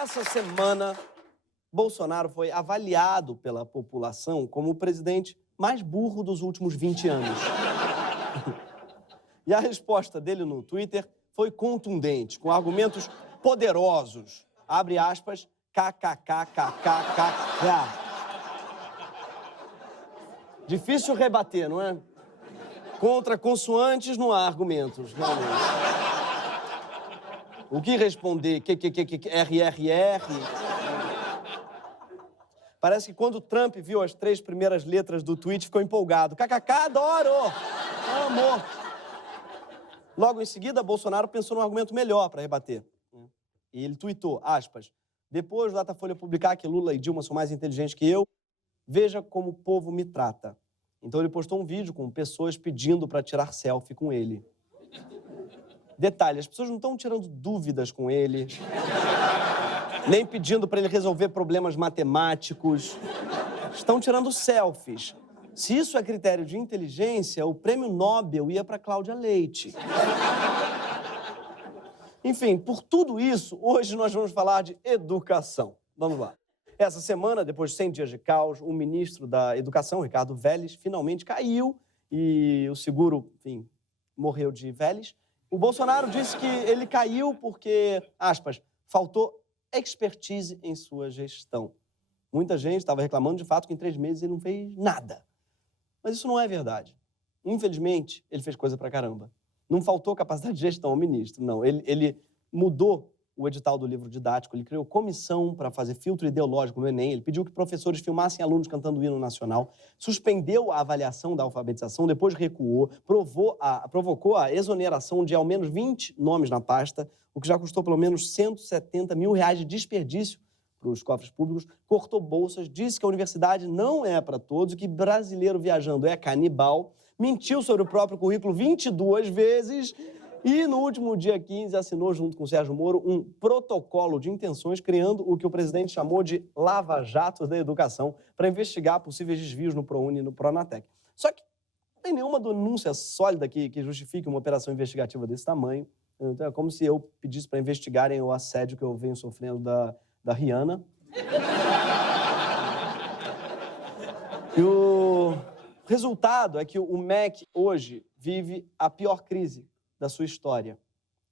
Essa semana, Bolsonaro foi avaliado pela população como o presidente mais burro dos últimos 20 anos. E a resposta dele no Twitter foi contundente, com argumentos poderosos. Abre aspas, kkkkkkk. Difícil rebater, não é? Contra consoantes não há argumentos, realmente. O que responder? RRR? Parece que quando o Trump viu as 3 primeiras letras do tweet, ficou empolgado. KKK, adoro! Amo! Logo em seguida, Bolsonaro pensou num argumento melhor para rebater. E ele tuitou, aspas, depois do Datafolha publicar que Lula e Dilma são mais inteligentes que eu, veja como o povo me trata. Então ele postou um vídeo com pessoas pedindo para tirar selfie com ele. Detalhe, as pessoas não estão tirando dúvidas com ele, nem pedindo para ele resolver problemas matemáticos. Estão tirando selfies. Se isso é critério de inteligência, o prêmio Nobel ia para Cláudia Leite. Enfim, por tudo isso, hoje nós vamos falar de educação. Vamos lá. Essa semana, depois de 100 dias de caos, o ministro da Educação, Ricardo Vélez, finalmente caiu e o seguro, enfim, morreu de Vélez. O Bolsonaro disse que ele caiu porque, aspas, faltou expertise em sua gestão. Muita gente estava reclamando, de fato, que em 3 meses ele não fez nada. Mas isso não é verdade. Infelizmente, ele fez coisa pra caramba. Não faltou capacidade de gestão ao ministro, não. Ele mudou o edital do livro didático, ele criou comissão para fazer filtro ideológico no Enem, ele pediu que professores filmassem alunos cantando o hino nacional, suspendeu a avaliação da alfabetização, depois recuou, provocou a exoneração de ao menos 20 nomes na pasta, o que já custou pelo menos R$170 mil de desperdício para os cofres públicos, cortou bolsas, disse que a universidade não é para todos, que brasileiro viajando é canibal, mentiu sobre o próprio currículo 22 vezes e, no último dia 15, assinou, junto com o Sérgio Moro, um protocolo de intenções criando o que o presidente chamou de Lava Jato da Educação para investigar possíveis desvios no ProUni e no Pronatec. Só que não tem nenhuma denúncia sólida que justifique uma operação investigativa desse tamanho. Então, é como se eu pedisse para investigarem o assédio que eu venho sofrendo da Rihanna. E o resultado é que o MEC hoje vive a pior crise da sua história.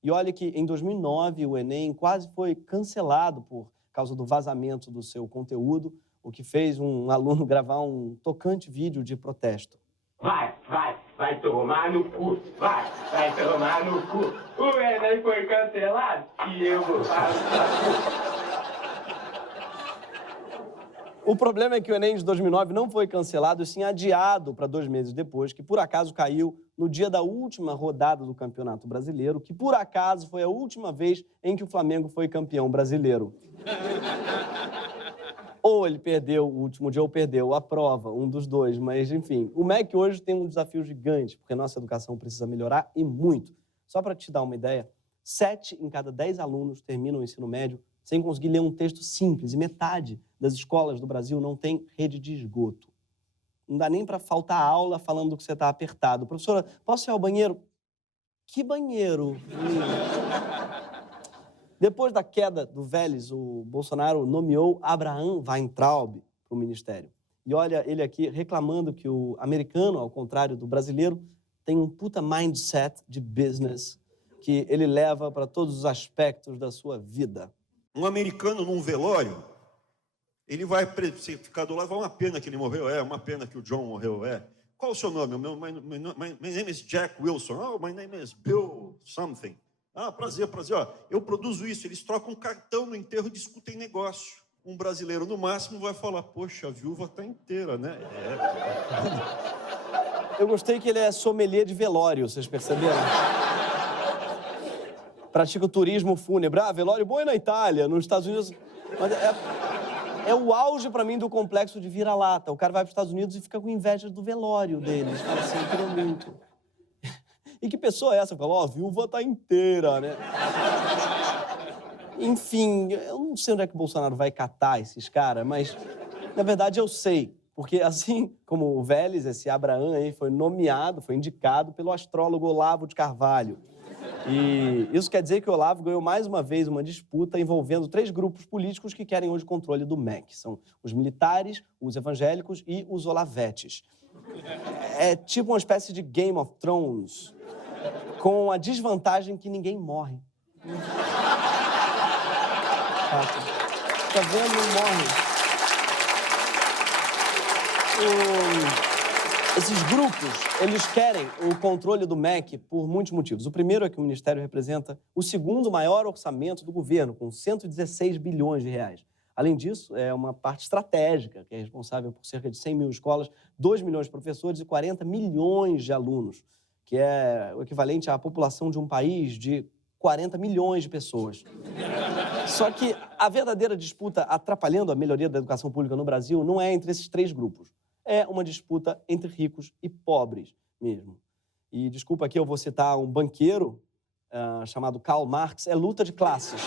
E olha que em 2009 o Enem quase foi cancelado por causa do vazamento do seu conteúdo, o que fez um aluno gravar um tocante vídeo de protesto. Vai tomar no cu, vai tomar no cu. O Enem foi cancelado e eu vou O problema é que o Enem de 2009 não foi cancelado, e sim adiado para 2 meses depois, que por acaso caiu no dia da última rodada do Campeonato Brasileiro, que por acaso foi a última vez em que o Flamengo foi campeão brasileiro. Ou ele perdeu o último dia ou perdeu a prova, um dos dois, mas enfim. O MEC hoje tem um desafio gigante, porque a nossa educação precisa melhorar e muito. Só para te dar uma ideia, 7 em cada 10 alunos terminam o ensino médio sem conseguir ler um texto simples, e metade das escolas do Brasil não tem rede de esgoto. Não dá nem para faltar aula falando que você está apertado. Professora, posso ir ao banheiro? Que banheiro? Depois da queda do Vélez, o Bolsonaro nomeou Abraham Weintraub para o ministério. E olha ele aqui reclamando que o americano, ao contrário do brasileiro, tem um puta mindset de business que ele leva para todos os aspectos da sua vida. Um americano num velório, ele vai ficar do lado, uma pena que ele morreu, uma pena que o John morreu, Qual o seu nome? My name is Jack Wilson. Oh, my name is Bill something. Ah, prazer. Ó, eu produzo isso. Eles trocam cartão no enterro e discutem negócio. Um brasileiro, no máximo, vai falar, poxa, a viúva tá inteira, né? Eu gostei que ele é sommelier de velório, vocês perceberam? Pratica o turismo fúnebre. Ah, velório bom é na Itália, nos Estados Unidos. Mas é o auge, pra mim, do complexo de vira-lata. O cara vai para os Estados Unidos e fica com inveja do velório deles. Fala assim, eu queria muito. E que pessoa é essa? Fala, a viúva tá inteira, né? Enfim, eu não sei onde é que o Bolsonaro vai catar esses caras, mas, na verdade, eu sei. Porque, assim como o Vélez, esse Abraham aí foi nomeado, foi indicado pelo astrólogo Olavo de Carvalho. E isso quer dizer que o Olavo ganhou mais uma vez uma disputa envolvendo 3 grupos políticos que querem hoje o controle do MEC. São os militares, os evangélicos e os olavetes. É tipo uma espécie de Game of Thrones, com a desvantagem que ninguém morre. Tá vendo? Não morre. Esses grupos, eles querem o controle do MEC por muitos motivos. O primeiro é que o Ministério representa o segundo maior orçamento do governo, com 116 bilhões de reais. Além disso, é uma parte estratégica, que é responsável por cerca de 100 mil escolas, 2 milhões de professores e 40 milhões de alunos, que é o equivalente à população de um país de 40 milhões de pessoas. Só que a verdadeira disputa atrapalhando a melhoria da educação pública no Brasil não é entre esses 3 grupos. É uma disputa entre ricos e pobres mesmo. E, desculpa aqui, eu vou citar um banqueiro chamado Karl Marx, é luta de classes.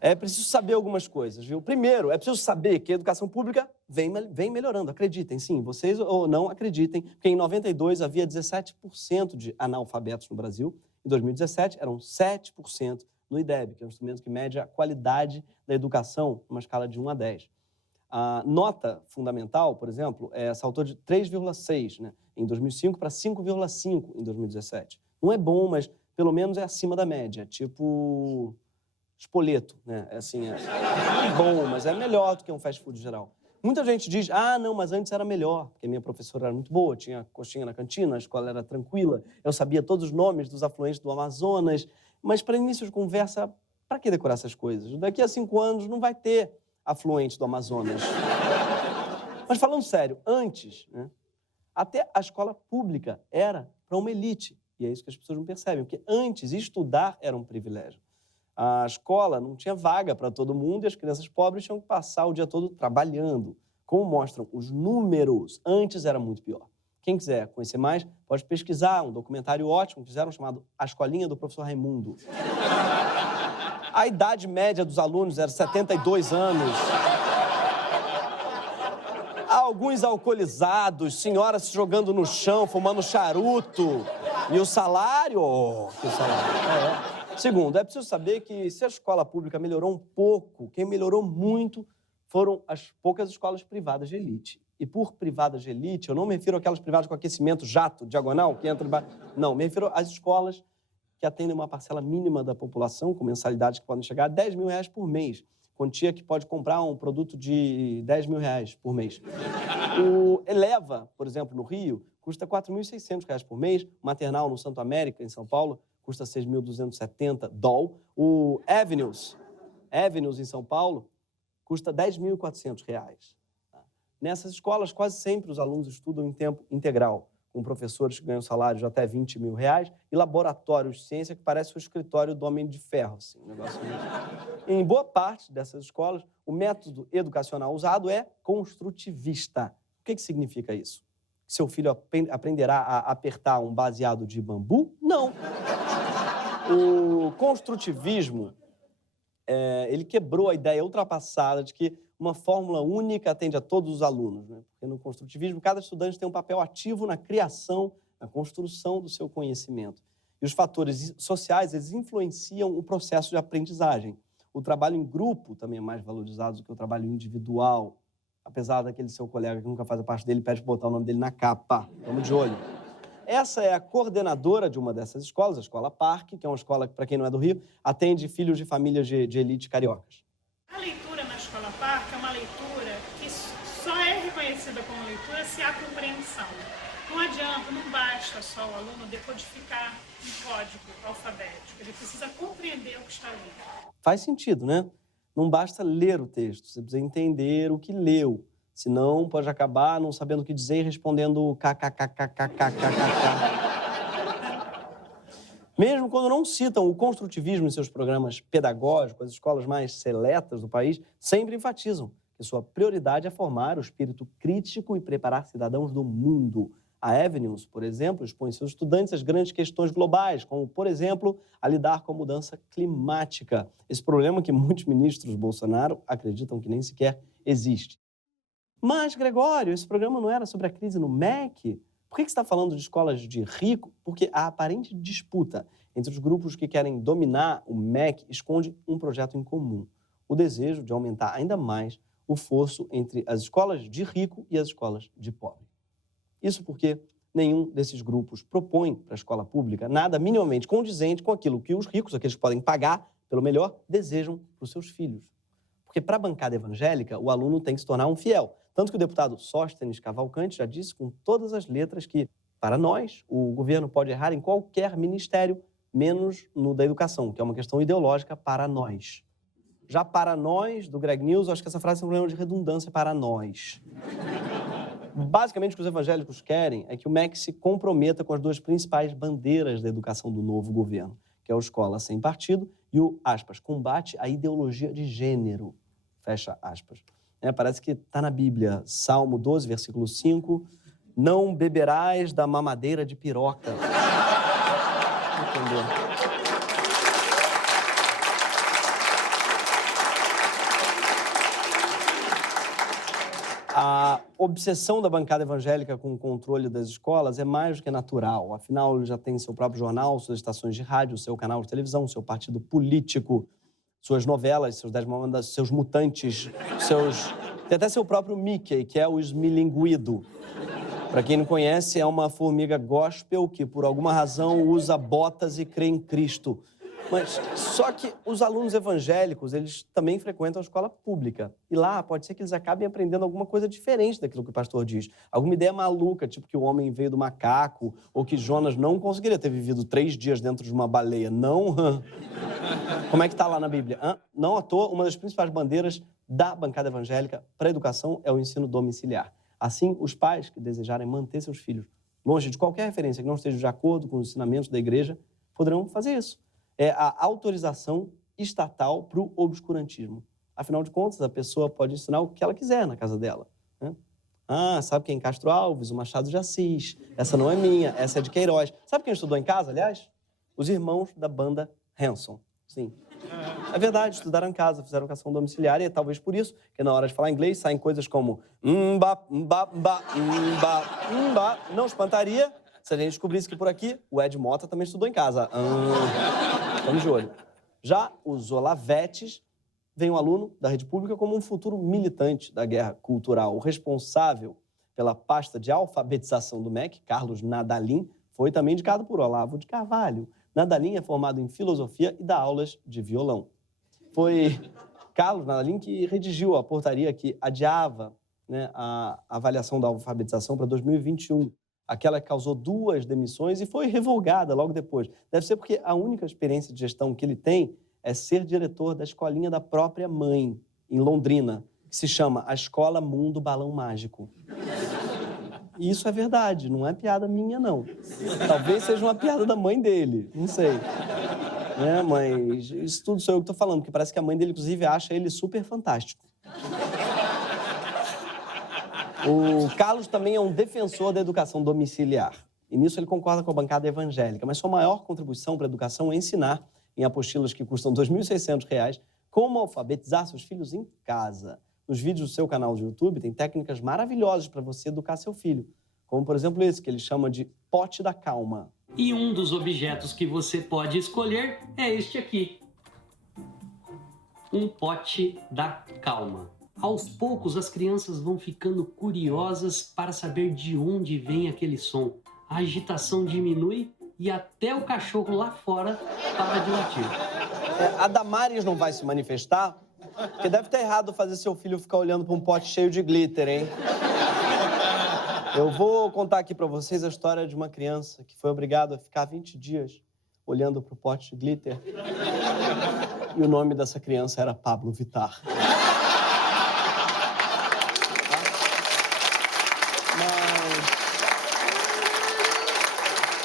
É preciso saber algumas coisas, viu? Primeiro, é preciso saber que a educação pública vem melhorando. Acreditem, sim, vocês ou não acreditem, porque em 92 havia 17% de analfabetos no Brasil. Em 2017, eram 7% no IDEB, que é um instrumento que mede a qualidade da educação numa escala de 1 a 10. A nota fundamental, por exemplo, saltou de 3,6 em 2005 para 5,5 em 2017. Não é bom, mas pelo menos é acima da média, tipo espoleto, né? É bom, mas é melhor do que um fast food geral. Muita gente diz, não, mas antes era melhor, porque minha professora era muito boa, tinha coxinha na cantina, a escola era tranquila, eu sabia todos os nomes dos afluentes do Amazonas. Mas, para início de conversa, para que decorar essas coisas? Daqui a 5 anos não vai ter afluente do Amazonas. Mas, falando sério, antes, até a escola pública era para uma elite. E é isso que as pessoas não percebem, porque antes estudar era um privilégio. A escola não tinha vaga para todo mundo e as crianças pobres tinham que passar o dia todo trabalhando. Como mostram os números, antes era muito pior. Quem quiser conhecer mais, pode pesquisar um documentário ótimo que fizeram chamado A Escolinha do Professor Raimundo. A idade média dos alunos era 72 anos. Alguns alcoolizados, senhoras se jogando no chão, fumando charuto. E o salário? Que salário? Segundo, é preciso saber que se a escola pública melhorou um pouco, quem melhorou muito foram as poucas escolas privadas de elite. E por privadas de elite, eu não me refiro àquelas privadas com aquecimento jato, diagonal, que entra embaixo. Não, me refiro às escolas que atendem uma parcela mínima da população, com mensalidades que podem chegar a 10 mil reais por mês. Quantia que pode comprar um produto de 10 mil reais por mês. O Eleva, por exemplo, no Rio, custa 4.600 reais por mês. O Maternal, no Santo América, em São Paulo, custa 6.270 doll. O Avenues, em São Paulo, custa 10.400 reais. Nessas escolas, quase sempre os alunos estudam em tempo integral, com professores que ganham salários de até 20 mil reais e laboratórios de ciência que parece o escritório do Homem de Ferro. Assim, um negócio Em boa parte dessas escolas, o método educacional usado é construtivista. O que significa isso? Seu filho aprenderá a apertar um baseado de bambu? Não. O construtivismo, ele quebrou a ideia ultrapassada de que uma fórmula única atende a todos os alunos, Porque no construtivismo, cada estudante tem um papel ativo na criação, na construção do seu conhecimento. E os fatores sociais, eles influenciam o processo de aprendizagem. O trabalho em grupo também é mais valorizado do que o trabalho individual, apesar daquele seu colega que nunca faz a parte dele pede para botar o nome dele na capa. Vamos de olho. Essa é a coordenadora de uma dessas escolas, a Escola Parque, que é uma escola que, para quem não é do Rio, atende filhos de famílias de elite cariocas. A leitura na Escola Parque é uma leitura que só é reconhecida como leitura se há compreensão. Não adianta, não basta só o aluno decodificar um código alfabético, ele precisa compreender o que está ali. Faz sentido, né? Não basta ler o texto, você precisa entender o que leu. Senão, pode acabar não sabendo o que dizer e respondendo kkkkkkkk. Mesmo quando não citam o construtivismo em seus programas pedagógicos, as escolas mais seletas do país sempre enfatizam que sua prioridade é formar o espírito crítico e preparar cidadãos do mundo. A Avenues, por exemplo, expõe seus estudantes às grandes questões globais, como, por exemplo, a lidar com a mudança climática. Esse problema que muitos ministros Bolsonaro acreditam que nem sequer existe. Mas, Gregório, esse programa não era sobre a crise no MEC? Por que você está falando de escolas de rico? Porque a aparente disputa entre os grupos que querem dominar o MEC esconde um projeto em comum: o desejo de aumentar ainda mais o fosso entre as escolas de rico e as escolas de pobre. Isso porque nenhum desses grupos propõe para a escola pública nada minimamente condizente com aquilo que os ricos, aqueles que podem pagar pelo melhor, desejam para os seus filhos. Porque para a bancada evangélica, o aluno tem que se tornar um fiel. Tanto que o deputado Sóstenes Cavalcante já disse com todas as letras que, para nós, o governo pode errar em qualquer ministério, menos no da educação, que é uma questão ideológica para nós. Já para nós, do Greg News, acho que essa frase tem um problema de redundância para nós. Basicamente, o que os evangélicos querem é que o MEC se comprometa com as duas principais bandeiras da educação do novo governo, que é o Escola Sem Partido e o, aspas, combate à ideologia de gênero, fecha aspas. Parece que está na Bíblia, Salmo 12, versículo 5, não beberás da mamadeira de piroca. Entendeu? A obsessão da bancada evangélica com o controle das escolas é mais do que natural. Afinal, ele já tem seu próprio jornal, suas estações de rádio, seu canal de televisão, seu partido político, suas novelas, seus 10 Mandamentos, seus mutantes, tem até seu próprio Mickey, que é o esmilinguido. Para quem não conhece, é uma formiga gospel que, por alguma razão, usa botas e crê em Cristo. Mas só que os alunos evangélicos, eles também frequentam a escola pública. E lá pode ser que eles acabem aprendendo alguma coisa diferente daquilo que o pastor diz. Alguma ideia maluca, tipo que o homem veio do macaco, ou que Jonas não conseguiria ter vivido 3 dias dentro de uma baleia. Não? Como é que está lá na Bíblia? Não à toa, uma das principais bandeiras da bancada evangélica para a educação é o ensino domiciliar. Assim, os pais que desejarem manter seus filhos longe de qualquer referência que não esteja de acordo com os ensinamentos da igreja, poderão fazer isso. É a autorização estatal para o obscurantismo. Afinal de contas, a pessoa pode ensinar o que ela quiser na casa dela, né? Sabe quem? Castro Alves, o Machado de Assis. Essa não é minha, essa é de Queiroz. Sabe quem estudou em casa, aliás? Os irmãos da banda Hanson. Sim. É verdade, estudaram em casa, fizeram educação domiciliar e é talvez por isso que na hora de falar inglês saem coisas como não espantaria se a gente descobrisse que por aqui o Ed Mota também estudou em casa. Estamos de olho. Já os Olavetes veem o aluno da rede pública como um futuro militante da guerra cultural. O responsável pela pasta de alfabetização do MEC, Carlos Nadalim, foi também indicado por Olavo de Carvalho. Nadalim é formado em filosofia e dá aulas de violão. Foi Carlos Nadalim que redigiu a portaria que adiava, a avaliação da alfabetização para 2021. Aquela que causou 2 demissões e foi revogada logo depois. Deve ser porque a única experiência de gestão que ele tem é ser diretor da escolinha da própria mãe, em Londrina, que se chama a Escola Mundo Balão Mágico. E isso é verdade, não é piada minha, não. Talvez seja uma piada da mãe dele, não sei. Mas isso tudo sou eu que estou falando, porque parece que a mãe dele, inclusive, acha ele super fantástico. O Carlos também é um defensor da educação domiciliar. E nisso ele concorda com a bancada evangélica. Mas sua maior contribuição para a educação é ensinar, em apostilas que custam R$ 2.600, como alfabetizar seus filhos em casa. Nos vídeos do seu canal de YouTube tem técnicas maravilhosas para você educar seu filho. Como, por exemplo, esse, que ele chama de pote da calma. E um dos objetos que você pode escolher é este aqui. Um pote da calma. Aos poucos, as crianças vão ficando curiosas para saber de onde vem aquele som. A agitação diminui e até o cachorro lá fora para de latir. A Damares não vai se manifestar, porque deve ter errado fazer seu filho ficar olhando para um pote cheio de glitter, hein? Eu vou contar aqui para vocês a história de uma criança que foi obrigada a ficar 20 dias olhando para o pote de glitter. E o nome dessa criança era Pablo Vittar.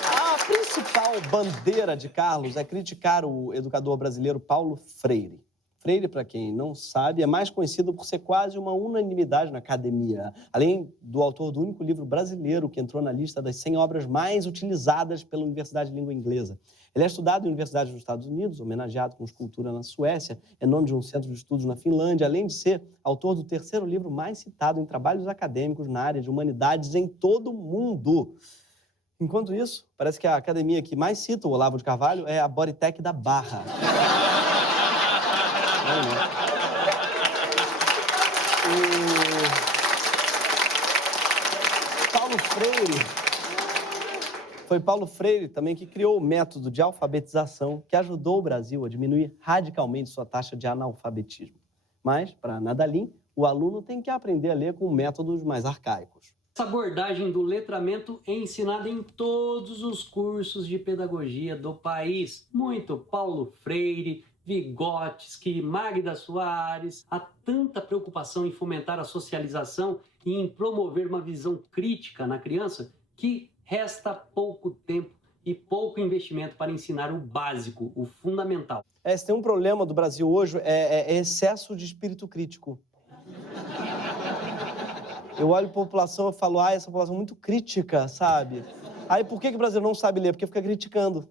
A principal bandeira de Carlos é criticar o educador brasileiro Paulo Freire. Freire, para quem não sabe, é mais conhecido por ser quase uma unanimidade na academia, além do autor do único livro brasileiro que entrou na lista das 100 obras mais utilizadas pela Universidade de Língua Inglesa. Ele é estudado em universidades dos Estados Unidos, homenageado com escultura na Suécia, é nome de um centro de estudos na Finlândia, além de ser autor do terceiro livro mais citado em trabalhos acadêmicos na área de humanidades em todo o mundo. Enquanto isso, parece que a academia que mais cita o Olavo de Carvalho é a Bodytech da Barra. Foi Paulo Freire também que criou o método de alfabetização que ajudou o Brasil a diminuir radicalmente sua taxa de analfabetismo. Mas, para Nadalim, o aluno tem que aprender a ler com métodos mais arcaicos. Essa abordagem do letramento é ensinada em todos os cursos de pedagogia do país. Muito Paulo Freire, Vygotsky, Magda Soares. Há tanta preocupação em fomentar a socialização e em promover uma visão crítica na criança que resta pouco tempo e pouco investimento para ensinar o básico, o fundamental. Se tem um problema do Brasil hoje, é excesso de espírito crítico. Eu olho a população e falo, essa população é muito crítica, sabe? Aí por que o Brasil não sabe ler? Porque fica criticando.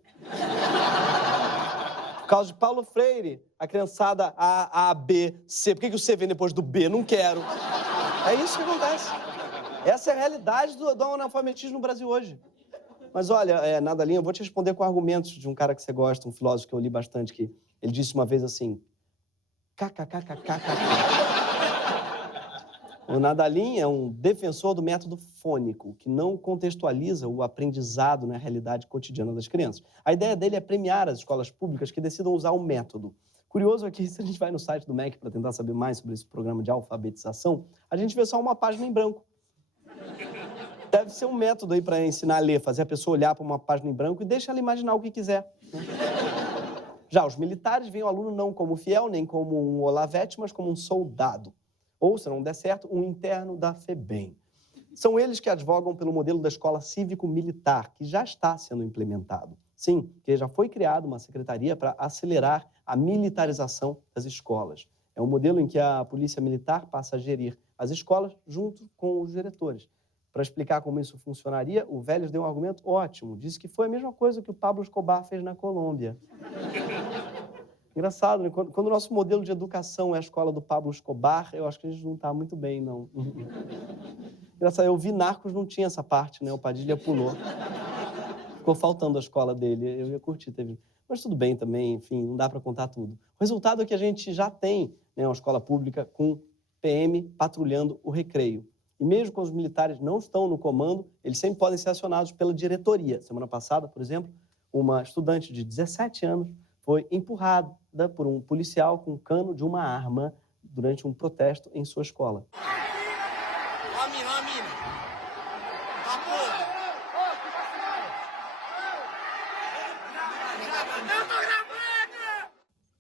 Por causa de Paulo Freire, a criançada A, B, C. Por que o C vem depois do B? Não quero. É isso que acontece. Essa é a realidade do analfabetismo no Brasil hoje. Mas olha, Nadalim, eu vou te responder com argumentos de um cara que você gosta, um filósofo que eu li bastante, que ele disse uma vez assim, O Nadalim é um defensor do método fônico, que não contextualiza o aprendizado na realidade cotidiana das crianças. A ideia dele é premiar as escolas públicas que decidam usar o método. Curioso é que, se a gente vai no site do MEC para tentar saber mais sobre esse programa de alfabetização, a gente vê só uma página em branco. Deve ser um método aí para ensinar a ler, fazer a pessoa olhar para uma página em branco e deixar ela imaginar o que quiser. Já os militares veem o aluno não como fiel, nem como um Olavete, mas como um soldado. Ou, se não der certo, um interno da FEBEM. São eles que advogam pelo modelo da escola cívico-militar, que já está sendo implementado. Sim, que já foi criada uma secretaria para acelerar a militarização das escolas. É um modelo em que a polícia militar passa a gerir as escolas junto com os diretores. Para explicar como isso funcionaria, o Vélez deu um argumento ótimo. Disse que foi a mesma coisa que o Pablo Escobar fez na Colômbia. Engraçado, né? Quando o nosso modelo de educação é a escola do Pablo Escobar, eu acho que a gente não está muito bem, não. Engraçado, eu vi Narcos, não tinha essa parte, né? O Padilha pulou. Ficou faltando a escola dele, eu ia curtir ter visto. Mas tudo bem também, enfim, não dá para contar tudo. O resultado é que a gente já tem, né, uma escola pública com PM patrulhando o recreio. E mesmo quando os militares não estão no comando, eles sempre podem ser acionados pela diretoria. Semana passada, por exemplo, uma estudante de 17 anos foi empurrada por um policial com um cano de uma arma durante um protesto em sua escola.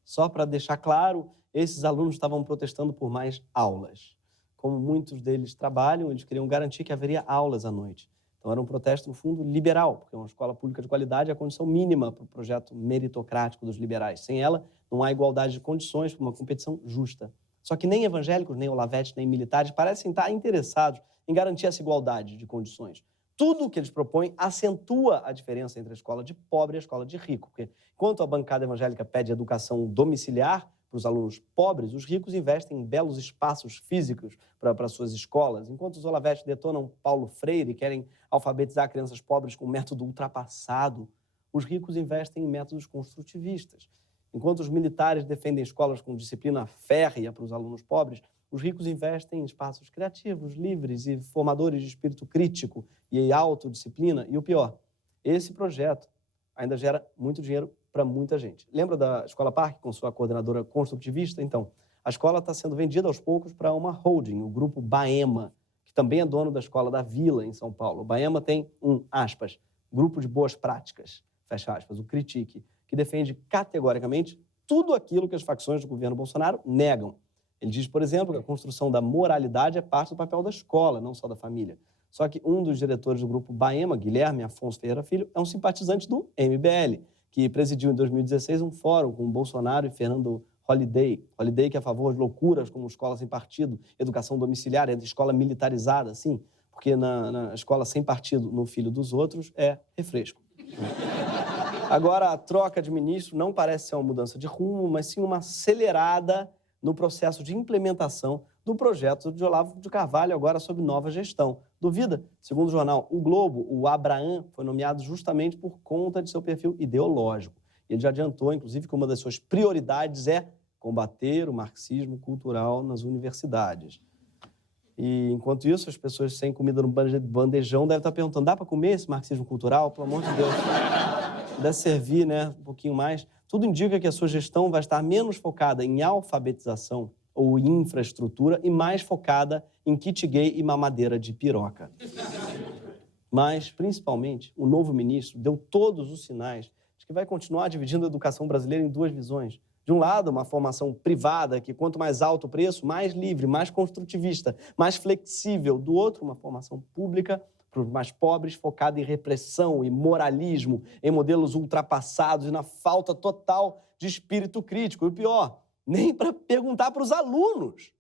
Só para deixar claro, esses alunos estavam protestando por mais aulas. Como muitos deles trabalham, eles queriam garantir que haveria aulas à noite. Então era um protesto, no fundo, liberal, porque uma escola pública de qualidade é a condição mínima para o projeto meritocrático dos liberais. Sem ela, não há igualdade de condições para uma competição justa. Só que nem evangélicos, nem Olavete, nem militares parecem estar interessados em garantir essa igualdade de condições. Tudo o que eles propõem acentua a diferença entre a escola de pobre e a escola de rico. Porque enquanto a bancada evangélica pede educação domiciliar para os alunos pobres, os ricos investem em belos espaços físicos para suas escolas. Enquanto os Olavetes detonam Paulo Freire e querem alfabetizar crianças pobres com um método ultrapassado, os ricos investem em métodos construtivistas. Enquanto os militares defendem escolas com disciplina férrea para os alunos pobres, os ricos investem em espaços criativos, livres e formadores de espírito crítico e autodisciplina. E o pior, esse projeto ainda gera muito dinheiro para muita gente. Lembra da Escola Parque com sua coordenadora construtivista? Então, a escola está sendo vendida aos poucos para uma holding, o grupo Baema, que também é dono da Escola da Vila, em São Paulo. O Baema tem aspas, grupo de boas práticas, fecha aspas, o Critique, que defende categoricamente tudo aquilo que as facções do governo Bolsonaro negam. Ele diz, por exemplo, que a construção da moralidade é parte do papel da escola, não só da família. Só que um dos diretores do grupo Baema, Guilherme Afonso Ferreira Filho, é um simpatizante do MBL, que presidiu em 2016 um fórum com Bolsonaro e Fernando Holiday que é a favor de loucuras como escola sem partido, educação domiciliar, escola militarizada, assim, porque na escola sem partido, no filho dos outros, é refresco. Agora, a troca de ministro não parece ser uma mudança de rumo, mas sim uma acelerada no processo de implementação do projeto de Olavo de Carvalho, agora sob nova gestão. Duvida? Segundo o jornal O Globo, o Abraham foi nomeado justamente por conta de seu perfil ideológico. Ele já adiantou, inclusive, que uma das suas prioridades é combater o marxismo cultural nas universidades. E, enquanto isso, as pessoas sem comida no bandejão devem estar perguntando: dá para comer esse marxismo cultural? Pelo amor de Deus. Deve servir, né, um pouquinho mais. Tudo indica que a sua gestão vai estar menos focada em alfabetização ou infraestrutura e mais focada em kit gay e mamadeira de piroca. Mas, principalmente, o novo ministro deu todos os sinais de que vai continuar dividindo a educação brasileira em duas visões. De um lado, uma formação privada, que quanto mais alto o preço, mais livre, mais construtivista, mais flexível. Do outro, uma formação pública para os mais pobres, focada em repressão e moralismo, em modelos ultrapassados e na falta total de espírito crítico. E o pior, nem para perguntar para os alunos.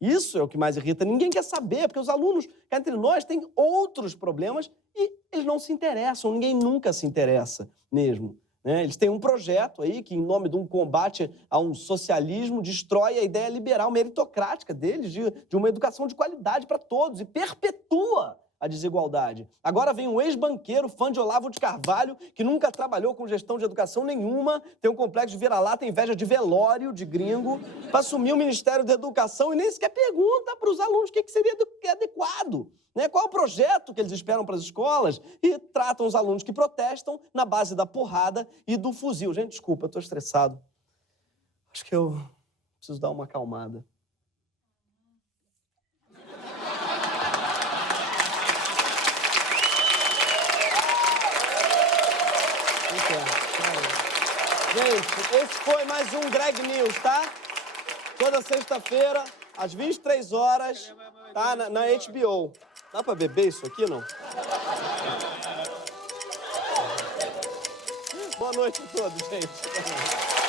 Isso é o que mais irrita. Ninguém quer saber, porque os alunos, cá entre nós, têm outros problemas e eles não se interessam. Ninguém nunca se interessa mesmo. Eles têm um projeto aí que, em nome de um combate a um socialismo, destrói a ideia liberal meritocrática deles de uma educação de qualidade para todos e perpetua a desigualdade. Agora vem um ex-banqueiro, fã de Olavo de Carvalho, que nunca trabalhou com gestão de educação nenhuma, tem um complexo de vira-lata, inveja de velório, de gringo, para assumir o Ministério da Educação e nem sequer pergunta para os alunos o que seria adequado. Qual é o projeto que eles esperam para as escolas e tratam os alunos que protestam na base da porrada e do fuzil. Gente, desculpa, eu estou estressado. Acho que eu preciso dar uma acalmada. Gente, esse foi mais um Greg News, tá? Toda sexta-feira, às 23 horas, tá? Na HBO. Dá pra beber isso aqui, não? Boa noite a todos, gente.